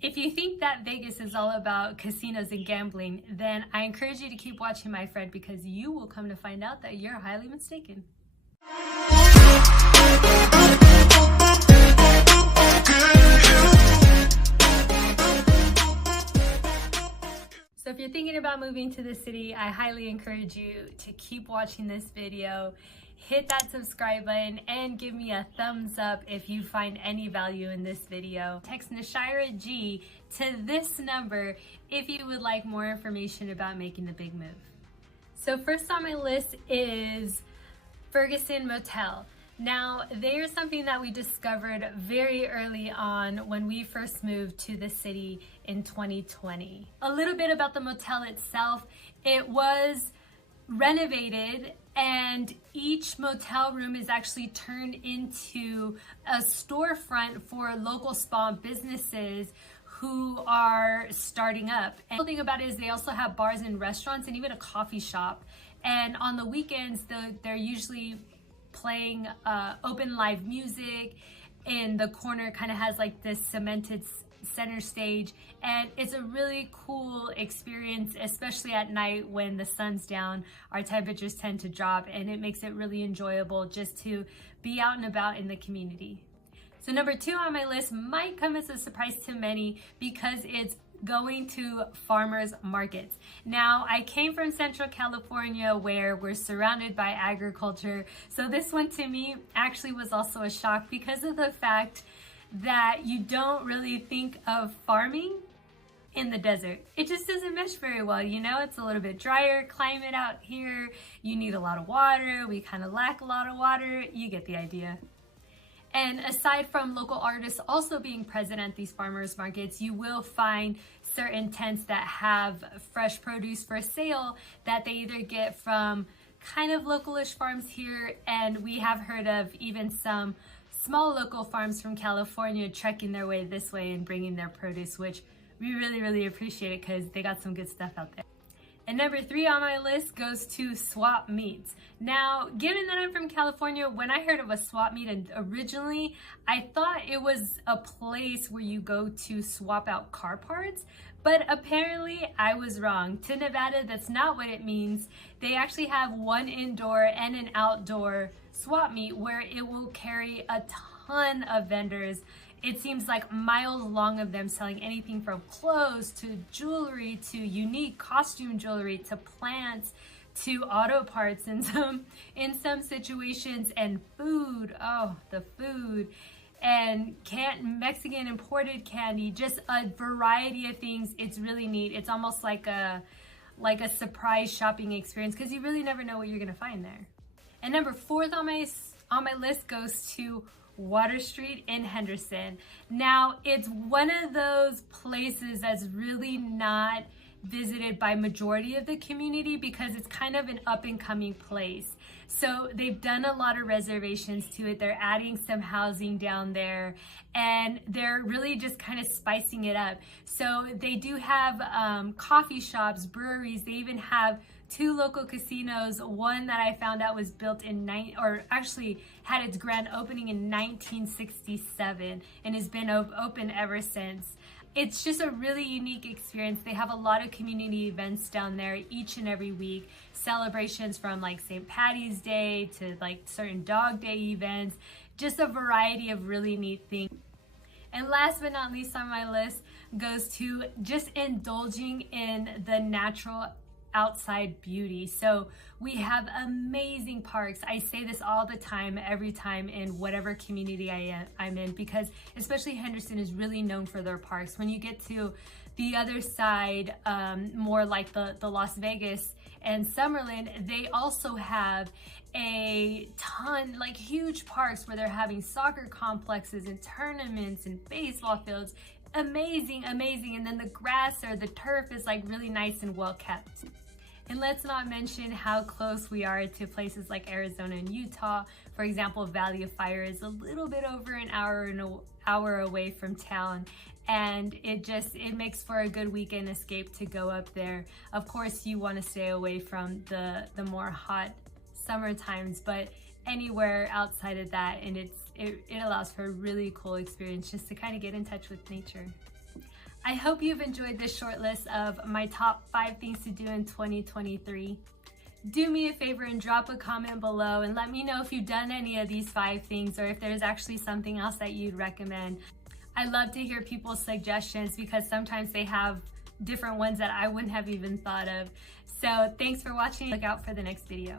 If you think that Vegas is all about casinos and gambling, then I encourage you to keep watching, my friend, because you will come to find out that you're highly mistaken. So if you're thinking about moving to the city, I highly encourage you to keep watching this video. Hit that subscribe button and give me a thumbs up if you find any value in this video. Text NashiraG to this number if you would like more information about making the big move. So first on my list is Ferguson Motel. Now, they are something that we discovered very early on when we first moved to the city in 2020. A little bit about the motel itself. It was renovated and each motel room is actually turned into a storefront for local small businesses who are starting up. And the thing about it is they also have bars and restaurants and even a coffee shop. And on the weekends, they're usually playing open live music. In the corner kind of has like this cemented center stage, and it's a really cool experience, especially at night when the sun's down. Our temperatures tend to drop and it makes it really enjoyable just to be out and about in the community. So number 2 on my list might come as a surprise to many because it's going to farmers markets. Now, I came from Central California where we're surrounded by agriculture, so this one to me actually was also a shock because of the fact that you don't really think of farming in the desert. It just doesn't mesh very well, you know? It's a little bit drier climate out here. You need a lot of water. We kind of lack a lot of water. You get the idea. And aside from local artists also being present at these farmers markets, you will find certain tents that have fresh produce for sale that they either get from kind of localish farms here, and we have heard of even some small local farms from California trekking their way this way and bringing their produce, which we really appreciate it because they got some good stuff out there. And number 3 on my list goes to swap meets. Now, given that I'm from California, when I heard of a swap meet originally, I thought it was a place where you go to swap out car parts, but apparently I was wrong. To Nevada, that's not what it means. They actually have one indoor and an outdoor swap meet where it will carry a ton of vendors. It seems like miles long of them, selling anything from clothes to jewelry to unique costume jewelry to plants to auto parts in some situations, and food. Oh, the food. And Mexican imported candy, just a variety of things. It's really neat. It's almost like a surprise shopping experience because you really never know what you're gonna find there. And number 4 on my list goes to Water Street in Henderson. Now, it's one of those places that's really not visited by majority of the community because it's kind of an up-and-coming place. So they've done a lot of reservations to it. They're adding some housing down there, and they're really just kind of spicing it up. So they do have coffee shops, breweries. They even have 2 local casinos. One that I found out was built actually had its grand opening in 1967 and has been open ever since. It's just a really unique experience. They have a lot of community events down there each and every week. Celebrations from like St. Patty's Day to like certain Dog Day events. Just a variety of really neat things. And last but not least on my list goes to just indulging in the natural outside beauty. So we have amazing parks. I say this all the time, every time in whatever community I'm in, because especially Henderson is really known for their parks. When you get to the other side, more like the Las Vegas and Summerlin, they also have a ton, like huge parks where they're having soccer complexes and tournaments and baseball fields. Amazing. And then the grass or the turf is like really nice and well kept. And let's not mention how close we are to places like Arizona and Utah. For example, Valley of Fire is a little bit over an hour away from town, and it makes for a good weekend escape to go up there. Of course, you want to stay away from the more hot summer times, but anywhere outside of that, and it allows for a really cool experience just to kind of get in touch with nature. I hope you've enjoyed this short list of my top 5 things to do in 2023. Do me a favor and drop a comment below and let me know if you've done any of these 5 things or if there's actually something else that you'd recommend. I love to hear people's suggestions because sometimes they have different ones that I wouldn't have even thought of. So thanks for watching. Look out for the next video.